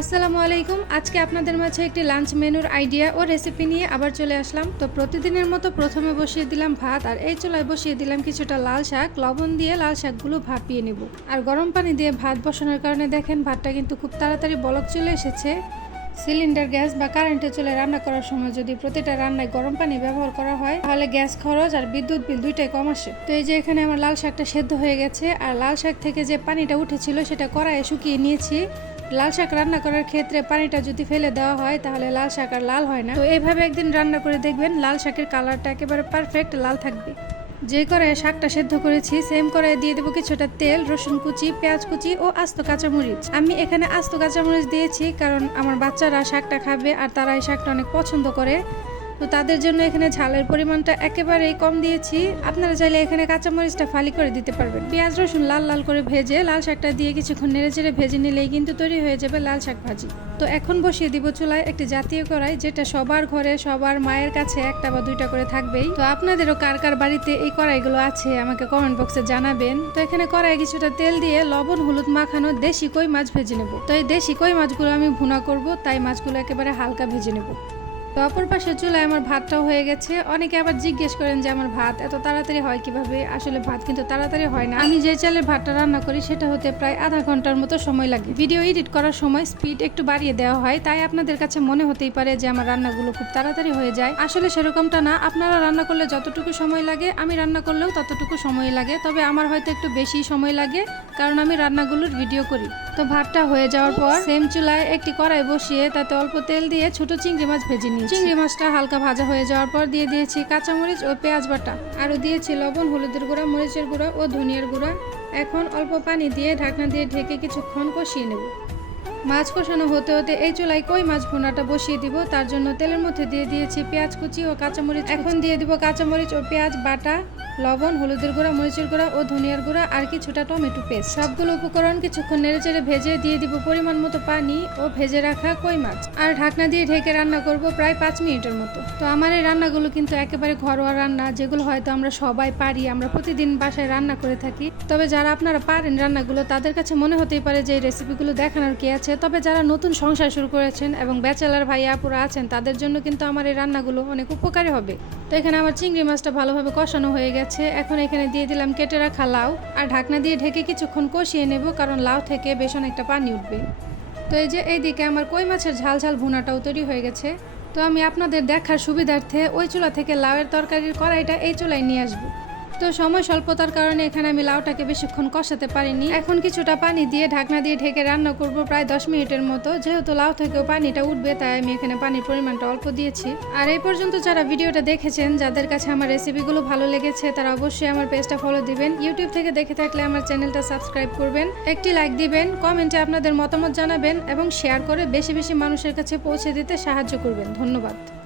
আসসালামু আলাইকুম। আজকে আপনাদের মাঝে একটি লাঞ্চ মেনুর আইডিয়া ও রেসিপি নিয়ে আবার চলে আসলাম। তো প্রতিদিনের মতো প্রথমে বসিয়ে দিলাম ভাত, আর এই চুলায় বসিয়ে দিলাম কিছুটা লাল শাক। লবণ দিয়ে লাল শাকগুলো ভাপিয়ে নেব। আর গরম পানি দিয়ে ভাত বসানোর কারণে দেখেন, ভাতটা কিন্তু খুব তাড়াতাড়ি বলক চলে এসেছে। সিলিন্ডার গ্যাস বা কারেন্টের চুলে রান্না করার সময় যদি প্রতিটা রান্নায় গরম পানি ব্যবহার করা হয়, তাহলে গ্যাস, খরচ আর বিদ্যুৎ বিল দুইটাই কম আসে। তো এই যে এখানে আমার লাল শাকটা সেদ্ধ হয়ে গেছে, আর লাল শাক থেকে যে পানিটা উঠেছিল, সেটা কড়াইয়ে শুকিয়ে নিয়েছি। লাল শাক রান্না করার ক্ষেত্রে পানিটা যদি ফেলে দেওয়া হয়, তাহলে লাল শাক আর লাল হয় না। তো এইভাবে একদিন রান্না করে দেখবেন, লাল শাকের কালারটা একেবারে পারফেক্ট লাল থাকবে। যে কড়াইয়ে শাকটা সেদ্ধ করেছি সেম কড়াইয়ে দিয়ে দেবো কিছুটা তেল, রসুন কুচি, পেঁয়াজ কুচি ও আস্ত কাঁচামরিচ। আমি এখানে আস্ত কাঁচামরিচ দিয়েছি কারণ আমার বাচ্চারা শাকটা খাবে আর তারা এই শাকটা অনেক পছন্দ করে। তো তাদের জন্য এখানে ঝালের পরিমাণটা একেবারেই কম দিয়েছি। আপনারা চাইলে এখানে কাঁচামরিচটা ফালি করে দিতে পারবেন। পেঁয়াজ, রসুন লাল লাল করে ভেজে লাল শাকটা দিয়ে কিছুক্ষণ নেড়ে চেড়ে ভেজে নিলেই কিন্তু তৈরি হয়ে যাবে লাল শাক ভাজি। তো এখন বসিয়ে দিব চুলায় একটি জাতীয় কড়াই, যেটা সবার ঘরে, সবার মায়ের কাছে একটা বা দুইটা করে থাকবেই। তো আপনাদেরও কার কার বাড়িতে এই কড়াইগুলো আছে, আমাকে কমেন্ট বক্সে জানাবেন। তো এখানে কড়াই কিছুটা তেল দিয়ে লবণ, হলুদ মাখানো দেশি কই মাছ ভেজে নেব। তো এই দেশি কই মাছগুলো আমি ভুনা করব, তাই মাছগুলো একেবারে হালকা ভেজে নেব। তো অপর পাশে চুলায় আমার ভাতটাও হয়ে গেছে। অনেকে আবার জিজ্ঞেস করেন যে আমার ভাত এত তাড়াতাড়ি হয় কীভাবে? আসলে ভাত কিন্তু তাড়াতাড়ি হয় না। আমি যে চালের ভাতটা রান্না করি সেটা হতে প্রায় আধা ঘণ্টার মতো সময় লাগে। ভিডিও এডিট করার সময় স্পিড একটু বাড়িয়ে দেওয়া হয়, তাই আপনাদের কাছে মনে হতেই পারে যে আমার রান্নাগুলো খুব তাড়াতাড়ি হয়ে যায়। আসলে সেরকমটা না। আপনারা রান্না করলে যতটুকু সময় লাগে, আমি রান্না করলেও ততটুকু সময় লাগে। তবে আমার হয়তো একটু বেশি সময় লাগে, কারণ আমি রান্নাগুলোর ভিডিও করি। তো ভাতটা হয়ে যাওয়ার পর সেম চুলায় একটি কড়াই বসিয়ে তাতে অল্প তেল দিয়ে ছোট চিংড়ি মাছ ভেজে নিই চিংড়ি মাছটা হালকা ভাজা হয়ে যাওয়ার পর দিয়ে দিয়েছি কাঁচামরিচ ও পেঁয়াজ বাটা। আরও দিয়েছি লবণ, হলুদের গুঁড়া, মরিচের গুঁড়া ও ধনিয়ার গুঁড়া। এখন অল্প পানি দিয়ে ঢাকনা দিয়ে ঢেকে কিছুক্ষণ কষিয়ে নেব। মাছ কষানো হতে হতে এই চুলায় কই মাছ ভুনাটা বসিয়ে দিব, তার জন্য তেলের মধ্যে দিয়ে দিয়েছি পেঁয়াজ কুচি ও কাঁচামরিচ এখন দিয়ে দিব কাঁচামরিচ ও পেঁয়াজ বাটা। লবণ, হলুদের গুঁড়া, মরিচের গুঁড়া ও ধনিয়ার গুঁড়া আর কিছুটা টমেটো পেস্ট সবগুলো উপকরণ কিছুক্ষণ নেড়ে চেড়ে ভেজে দিয়ে দিব পরিমাণ মতো পানি ও ভেজে রাখা কই মাছ। আর ঢাকনা দিয়ে ঢেকে রান্না করব প্রায় পাঁচ মিনিটের মতো। তো আমার এই রান্নাগুলো কিন্তু একেবারে ঘরোয়া রান্না, যেগুলো হয়তো আমরা সবাই পারি, আমরা প্রতিদিন বাসায় রান্না করে থাকি। তবে যারা আপনারা পারেন রান্নাগুলো, তাদের কাছে মনে হতেই পারে যে এই রেসিপিগুলো দেখানোর কি আছে। তবে যারা নতুন সংসার শুরু করেছেন এবং ব্যাচেলার ভাই, আপুরা আছেন, তাদের জন্য কিন্তু আমার এই রান্নাগুলো অনেক উপকারী হবে। তো এখানে আমার চিংড়ি মাছটা ভালোভাবে কষানো হয়ে গেছে। এখন এখানে দিয়ে দিলাম কেটে রাখা লাউ। আর ঢাকনা দিয়ে ঢেকে কিছুক্ষণ কষিয়ে নেব, কারণ লাউ থেকে বেশ অনেকটা পানি উঠবে। তো এই যে এইদিকে আমার কই মাছের ঝাল ঝাল ভুনাটাও তৈরি হয়ে গেছে। তো আমি আপনাদের দেখার সুবিধার্থে ওই চুলা থেকে লাউয়ের তরকারির কড়াইটা এই চুলায় নিয়ে আসব। তো সময় স্বল্পতার কারণে এখানে আমি লাউটাকে বেশিক্ষণ কষাতে পারিনি। এখন কিছুটা পানি দিয়ে ঢাকনা দিয়ে ঢেকে রান্না করব প্রায় দশ মিনিটের মতো। যেহেতু লাউ থেকেও পানিটা উঠবে, তাই আমি এখানে পানির পরিমাণটা অল্প দিয়েছি। আর এই পর্যন্ত যারা ভিডিওটা দেখেছেন, যাদের কাছে আমার রেসিপিগুলো ভালো লেগেছে, তারা অবশ্যই আমার পেজটা ফলো দিবেন। ইউটিউব থেকে দেখে থাকলে আমার চ্যানেলটা সাবস্ক্রাইব করবেন। একটি লাইক দিবেন কমেন্টে আপনাদের মতামত জানাবেন এবং শেয়ার করে বেশি বেশি মানুষের কাছে পৌঁছে দিতে সাহায্য করবেন। ধন্যবাদ।